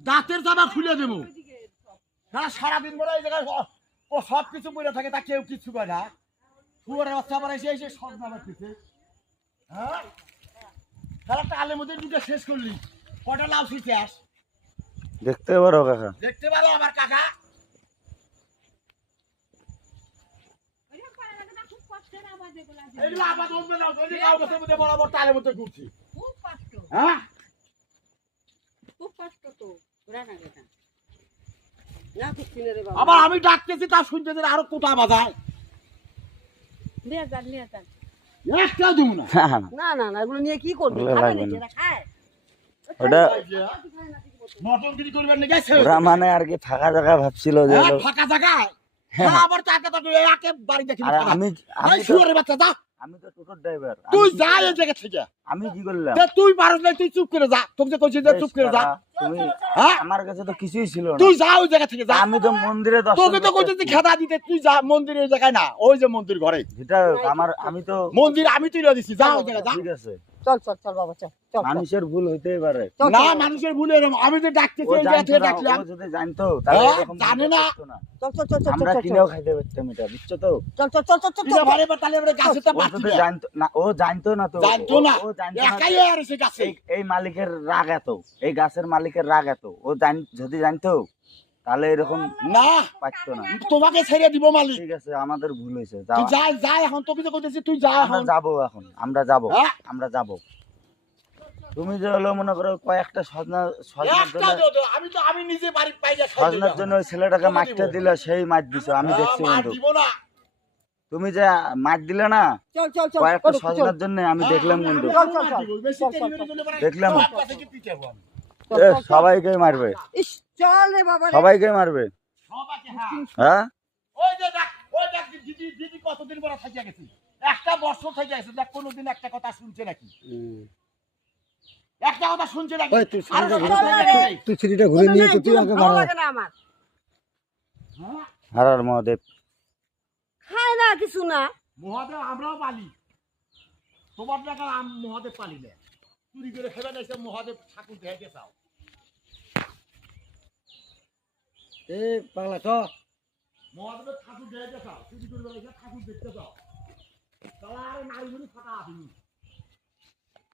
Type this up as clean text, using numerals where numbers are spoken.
দাঁতের জামা খুলে দেবো সারাদিন বলে এই জায়গায় ও সব কিছু বলে থাকে তা কেউ কিছু করে না শুয়ারের বাচ্চা আবার এসে এসে সব নামার পিছে হ্যাঁ তাহলে একটা আলের মধ্যে দুটো শেষ করলি কটা লাভ শিখে আস দেখতে পারো কাকা দেখতে পারো আমার কাকা এগুলো আবার অন্য না ওই যে গাও গাছের মধ্যে বরাবর তালের মধ্যে ঘুরছি খুব কষ্ট হ্যাঁ খুব কষ্ট তো ওরা না গেটা না তো কিনে রে বাবা আবার আমি ডাকতেছি তা শুনতে দিলে আরো কোথা বাজায় নিয়ে যান একটাও দিব না না না না এগুলো নিয়ে কি করবে ওগুলো খাবে লাগবে নাকি না। এরা খায় ওটা মটন কিছু করবেন না গেছে ওরা মানে আর কি ফাঁকা জায়গা ভাবছিল যে হ্যাঁ, হলো- ফাঁকা জায়গায় আবার টাকা তো একে বাড়ি দেখি আর আমি আমি তো শুয়ারের বাচ্চা যা আমি তো টোটোর ড্রাইভার তুই যা এই জায়গা থেকে আমি কি করলাম তা তুই পারস না তুই চুপ করে যা তোকে যে কইছি যে চুপ করে যা তুমি হ্যাঁ আমার কাছে তো কিছুই ছিল না তুই যা ওই জায়গা থেকে যা আমি তো মন্দিরে দর্শন তোকে তো কইছি খেদা দিতে তুই যা মন্দিরের ওই জায়গায় না ওই যে মন্দির ঘরে যেটা আমার আমি তো মন্দির আমি তুলে দিছি যা ওই জায়গা যা ঠিক আছে চল বাবা চল চল মানুষের ভুল হইতেই পারে না মানুষের ভুলে এরকম আমি তো ডাকতেছি ও এই জায়গা জানতো থেকে না, ডাকলাম ও যদি জানতো তাহলে হ্যাঁ, এরকম জানে করতে না। পারতো না। চল আমরা কিনেও খাইতে পারতাম এটা বুঝছো তো তুই ভারে বা তাহলে আমরা গাছেটা ও পাচ্ছি যদি জানতো না ও জানতো না তো জানতো না ও জানতো না একাই যে আর এসে গাছে এই মালিকের রাগ এত এই গাছের মালিকের রাগ এত ও যদি জানতো তাহলে এরকম না পারতো না তোমাকে ছেড়ে দিব মালিক ঠিক আছে আমাদের ভুল হয়েছে তুই যাও যা যা এখন তোকে তো কইতেছি তুই যা আমরা এখন যাবো এখন আমরা যাবো হ্যাঁ? আমরা যাবো তুমি যে হলো মনে করো কয়েকটা সজনার একটা জন্য দে, আমি নিজে বাড়ি পাইলে সজনার জন্য ওই ছেলেটাকে মারতে দিল সেই মার দিছো আমি দেখছি কিন্তু দিব না তুমি যে মার দিলে না চল কয়েকটা সজনার জন্য আমি দেখলাম কিন্তু দেখলাম। এ, সবাইকে মারবে ইস চল রে বাবা রে সবাইকে মারবে হ্যাঁ ওই যে দেখ ওই দেখ দিদি কতদিন পরে থাকিয়া গেছি একটা বছর থেকে গেছে দেখ কোনোদিন একটা কথা শুনছে নাকি একটা কথা শুনছে নাকি ওই তুই আরো ছেলেটা কথা ঘুরে বলে নে। গেছে। তুই ছিড়িটা ঘুরে নিয়ে তো তুই আমাকে ভালো মারা লাগে না আমার হ্যাঁ? হারার মহাদেব খায় না কিছু না মহাদেব আমরাও পালি তোমার টাকা মহাদেব পালি না চুরি করে খেবে না এসে মহাদেব ঠাকুর দেখে চাও এ পাগলা চ মহাদেবের ঠাকুর দেখে চাও চুরি করে ঠাকুর দেখতে চাও তাহলে আর নারী ফাঁকা আসেনি